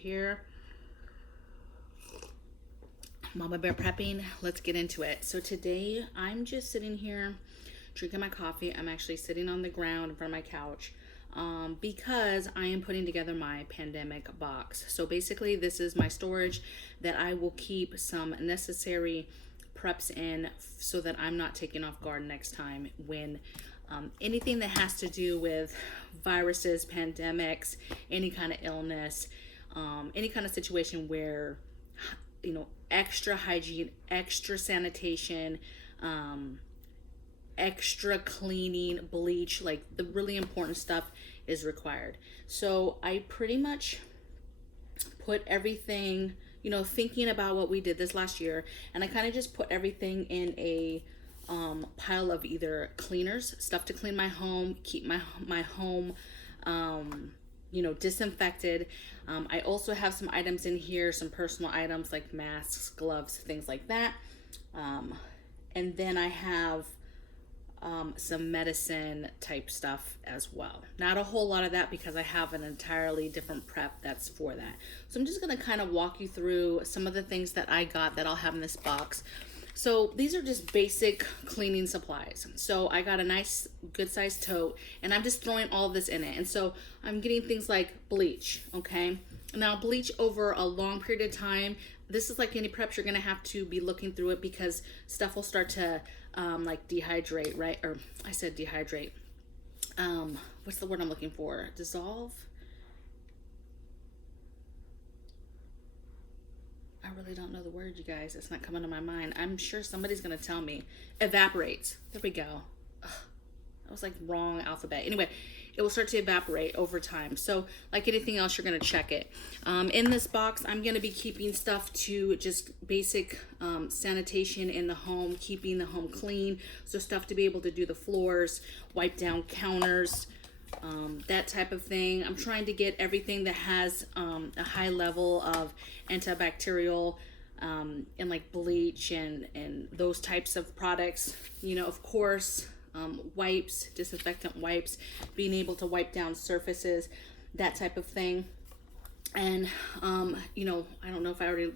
here. Mama Bear prepping. Let's get into it. So today I'm just sitting here drinking my coffee. I'm actually sitting on the ground in front of my couch because I am putting together my pandemic box. So basically this is my storage that I will keep some necessary preps in so that I'm not taken off guard next time when anything that has to do with viruses, pandemics, any kind of illness, any kind of situation where, you know, extra hygiene, extra sanitation, extra cleaning, bleach, like the really important stuff is required. So I pretty much put everything, you know, thinking about what we did this last year, and I kind of just put everything in a pile of either cleaners, stuff to clean my home, keep my home you know, disinfected. I also have some items in here, some personal items like masks, gloves, things like that. And then I have some medicine type stuff as well. Not a whole lot of that because I have an entirely different prep that's for that. So I'm just gonna kind of walk you through some of the things that I got that I'll have in this box. So these are just basic cleaning supplies. So I got a nice good sized tote and I'm just throwing all of this in it. And so I'm getting things like bleach, okay? Now bleach over a long period of time, this is like any preps, you're gonna have to be looking through it because stuff will start to like dehydrate, right? Or I said dehydrate. What's the word I'm looking for? Dissolve? I really don't know the word, you guys. It's not coming to my mind. I'm sure somebody's gonna tell me. Evaporates. There we go. Ugh, that was like wrong alphabet. Anyway, it will start to evaporate over time. So like anything else, you're gonna check it. In this box, I'm gonna be keeping stuff to just basic sanitation in the home, keeping the home clean. So stuff to be able to do the floors, wipe down counters, that type of thing. I'm trying to get everything that has a high level of antibacterial and like bleach and those types of products. You know, of course, wipes, disinfectant wipes, being able to wipe down surfaces, that type of thing. And you know, I don't know if I already,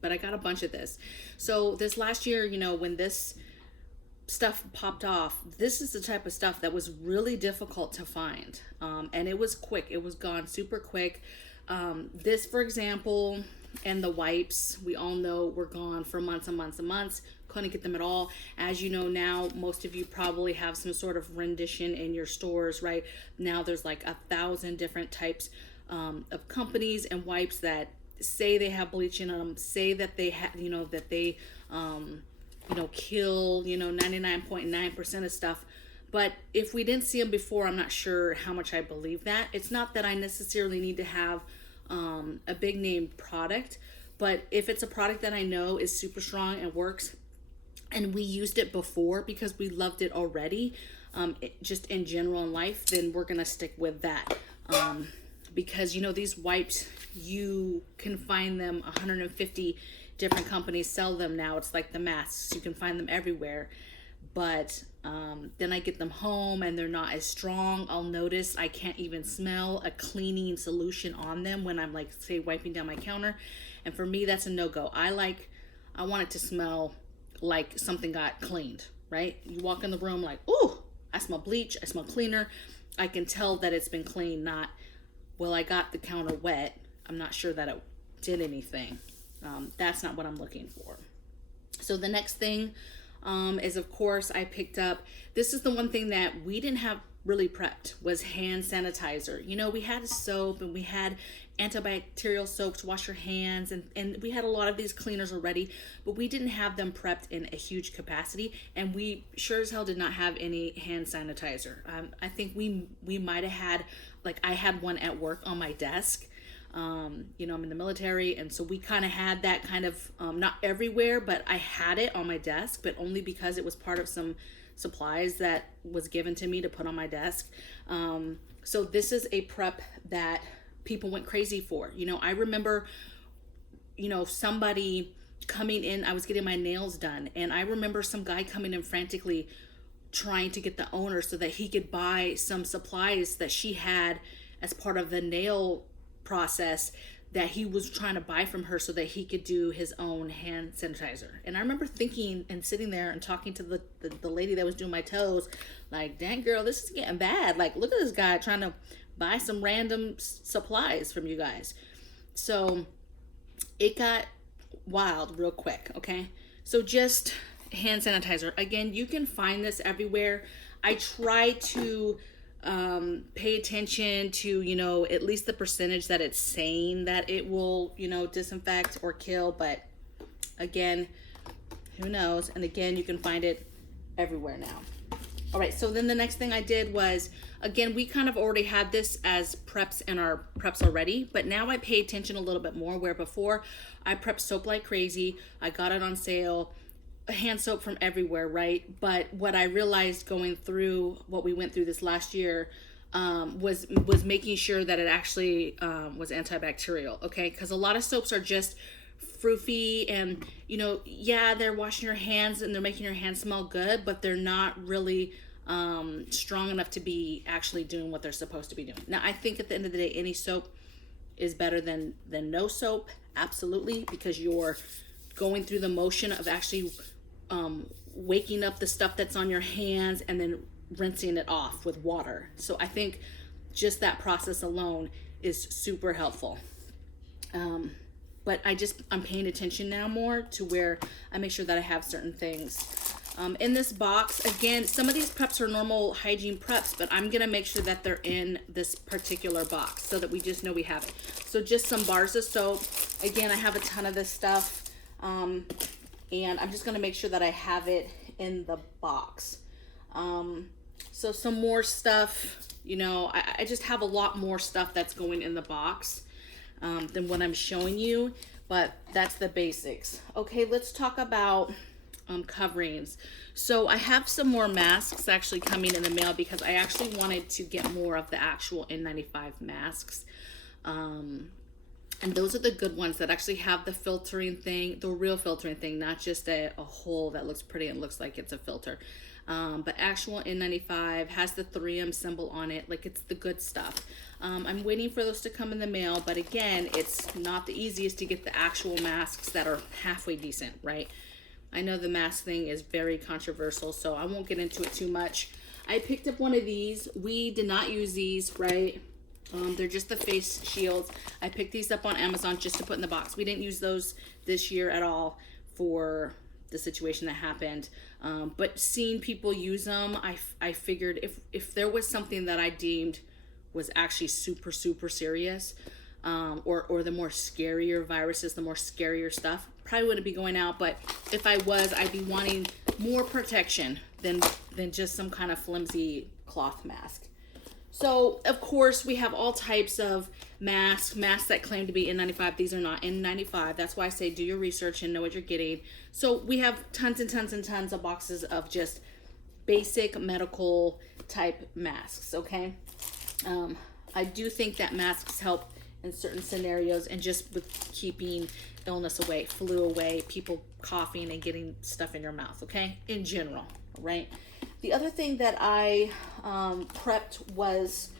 but I got a bunch of this. So this last year, you know, when this stuff popped off, this is the type of stuff that was really difficult to find, and it was quick. It was gone super quick. This, for example, and the wipes, we all know were gone for months and months and months. Couldn't get them at all. As you know now, most of you probably have some sort of rendition in your stores, right? Now there's like 1,000 different types of companies and wipes that say they have bleach in them, say that they have, you know, that they you know, kill, you know, 99.9% of stuff. But if we didn't see them before, I'm not sure how much I believe that. It's not that I necessarily need to have a big name product, but if it's a product that I know is super strong and works, and we used it before because we loved it already, just in general in life, then we're gonna stick with that. Because, you know, these wipes, you can find them 150 different companies sell them now. It's like the masks, you can find them everywhere. But then I get them home and they're not as strong. I'll notice I can't even smell a cleaning solution on them when I'm like, say, wiping down my counter. And for me, that's a no-go. I want it to smell like something got cleaned, right? You walk in the room like, ooh, I smell bleach, I smell cleaner. I can tell that it's been cleaned, not, well, I got the counter wet, I'm not sure that it did anything. That's not what I'm looking for. So the next thing is, of course, I picked up, this is the one thing that we didn't have really prepped, was hand sanitizer. You know, we had soap and we had antibacterial soap to wash your hands, and we had a lot of these cleaners already, but we didn't have them prepped in a huge capacity, and we sure as hell did not have any hand sanitizer. I think we might have had, like, I had one at work on my desk. You know, I'm in the military, and so we kind of had that kind of, not everywhere, but I had it on my desk, but only because it was part of some supplies that was given to me to put on my desk. So this is a prep that people went crazy for. You know, I remember, you know, somebody coming in, I was getting my nails done, and I remember some guy coming in frantically trying to get the owner so that he could buy some supplies that she had as part of the nail process that he was trying to buy from her so that he could do his own hand sanitizer. And I remember thinking and sitting there and talking to the lady that was doing my toes, like, dang girl, this is getting bad. Like, look at this guy trying to buy some random supplies from you guys. So it got wild real quick, okay? So just hand sanitizer. Again, you can find this everywhere. I try to pay attention to, you know, at least the percentage that it's saying that it will, you know, disinfect or kill, but again, who knows? And again, you can find it everywhere now. All right, so then the next thing I did was, again, we kind of already had this as preps in our preps already, but now I pay attention a little bit more, where before I prepped soap like crazy. I got it on sale, hand soap from everywhere, right? But what I realized going through what we went through this last year was making sure that it actually was antibacterial, okay? Because a lot of soaps are just froofy and, you know, yeah, they're washing your hands and they're making your hands smell good, but they're not really strong enough to be actually doing what they're supposed to be doing. Now, I think at the end of the day, any soap is better than no soap, absolutely, because you're going through the motion of actually waking up the stuff that's on your hands and then rinsing it off with water. So I think just that process alone is super helpful. But I'm paying attention now more to where I make sure that I have certain things. In this box, again, some of these preps are normal hygiene preps, but I'm gonna make sure that they're in this particular box so that we just know we have it. So just some bars of soap. Again, I have a ton of this stuff. And I'm just gonna make sure that I have it in the box. So some more stuff, you know, I just have a lot more stuff that's going in the box than what I'm showing you, but that's the basics. Okay, let's talk about coverings. So I have some more masks actually coming in the mail because I actually wanted to get more of the actual N95 masks. And those are the good ones that actually have the filtering thing, the real filtering thing, not just a hole that looks pretty and looks like it's a filter. But actual N95 has the 3M symbol on it, like it's the good stuff. I'm waiting for those to come in the mail, but again, it's not the easiest to get the actual masks that are halfway decent, right? I know the mask thing is very controversial, so I won't get into it too much. I picked up one of these. We did not use these, right? They're just the face shields. I picked these up on Amazon just to put in the box. We didn't use those this year at all for the situation that happened. But seeing people use them, I figured if there was something that I deemed was actually super, super serious, or the more scarier viruses, the more scarier stuff, probably wouldn't be going out. But if I was, I'd be wanting more protection than just some kind of flimsy cloth mask. So, of course, we have all types of masks that claim to be N95. These are not N95. That's why I say do your research and know what you're getting. So we have tons and tons and tons of boxes of just basic medical type masks, okay? I do think that masks help in certain scenarios and just with keeping illness away, flu away, people coughing and getting stuff in your mouth, okay? In general, right? The other thing that I prepped was,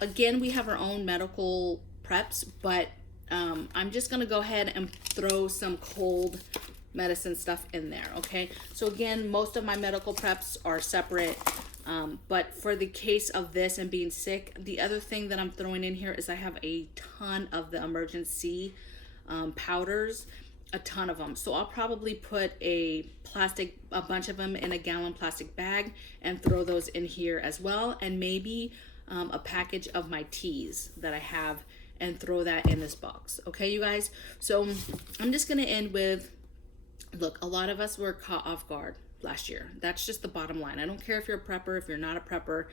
again, we have our own medical preps, but I'm just gonna go ahead and throw some cold medicine stuff in there, okay? So again, most of my medical preps are separate, but for the case of this and being sick, the other thing that I'm throwing in here is I have a ton of the emergency powders, a ton of them. So I'll probably put a bunch of them in a gallon plastic bag and throw those in here as well. And maybe a package of my teas that I have and throw that in this box. Okay, you guys? So I'm just gonna end with, look, a lot of us were caught off guard last year. That's just the bottom line. I don't care if you're a prepper, if you're not a prepper,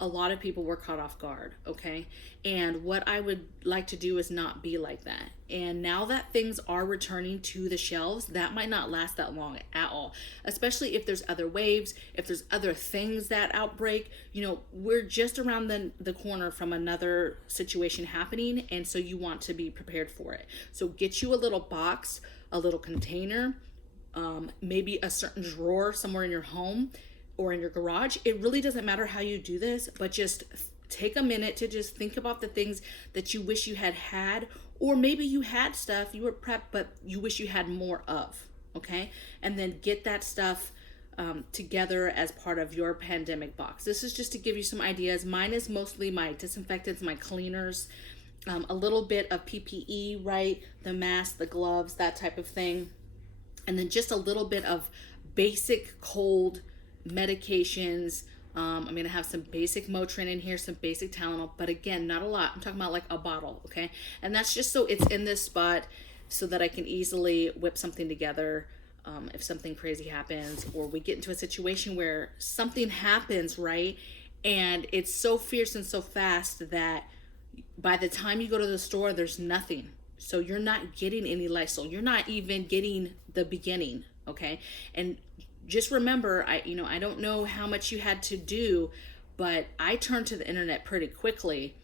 a lot of people were caught off guard, okay? And what I would like to do is not be like that. And now that things are returning to the shelves, that might not last that long at all, especially if there's other waves, if there's other things that outbreak. You know, we're just around the corner from another situation happening, and so you want to be prepared for it. So get you a little box, a little container, maybe a certain drawer somewhere in your home or in your garage. It really doesn't matter how you do this, but just take a minute to just think about the things that you wish you had Or maybe you had stuff, you were prepped, but you wish you had more of, okay? And then get that stuff together as part of your pandemic box. This is just to give you some ideas. Mine is mostly my disinfectants, my cleaners, a little bit of PPE, right? The mask, the gloves, that type of thing. And then just a little bit of basic cold medications. I'm going to have some basic Motrin in here, some basic Tylenol, but again, not a lot. I'm talking about like a bottle, okay? And that's just so it's in this spot so that I can easily whip something together if something crazy happens, or we get into a situation where something happens, right? And it's so fierce and so fast that by the time you go to the store, there's nothing. So you're not getting any lysol. You're not even getting the beginning, okay? And just remember, I don't know how much you had to do, but I turned to the internet pretty quickly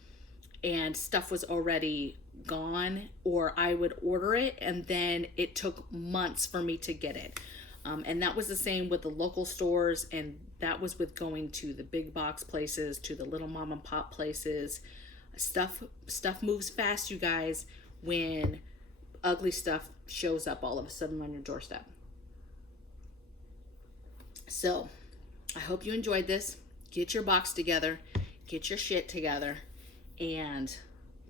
and stuff was already gone, or I would order it and then it took months for me to get it. And that was the same with the local stores, and that was with going to the big box places, to the little mom and pop places. Stuff moves fast, you guys, when ugly stuff shows up all of a sudden on your doorstep. So I hope you enjoyed this. Get your box together, get your shit together, and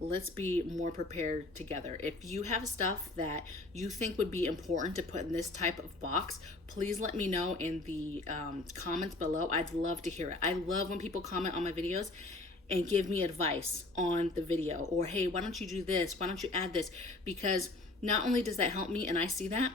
let's be more prepared together. If you have stuff that you think would be important to put in this type of box, please let me know in the comments below. I'd love to hear it. I love when people comment on my videos and give me advice on the video, or hey, why don't you do this? Why don't you add this? Because not only does that help me and I see that,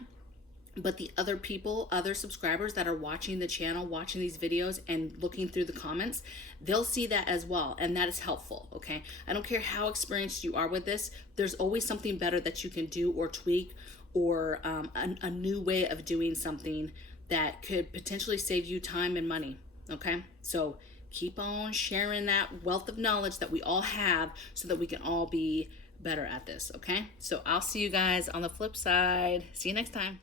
but the other people, other subscribers that are watching the channel, watching these videos and looking through the comments, they'll see that as well. And that is helpful, okay? I don't care how experienced you are with this. There's always something better that you can do or tweak, or a new way of doing something that could potentially save you time and money, okay? So keep on sharing that wealth of knowledge that we all have so that we can all be better at this, okay? So I'll see you guys on the flip side. See you next time.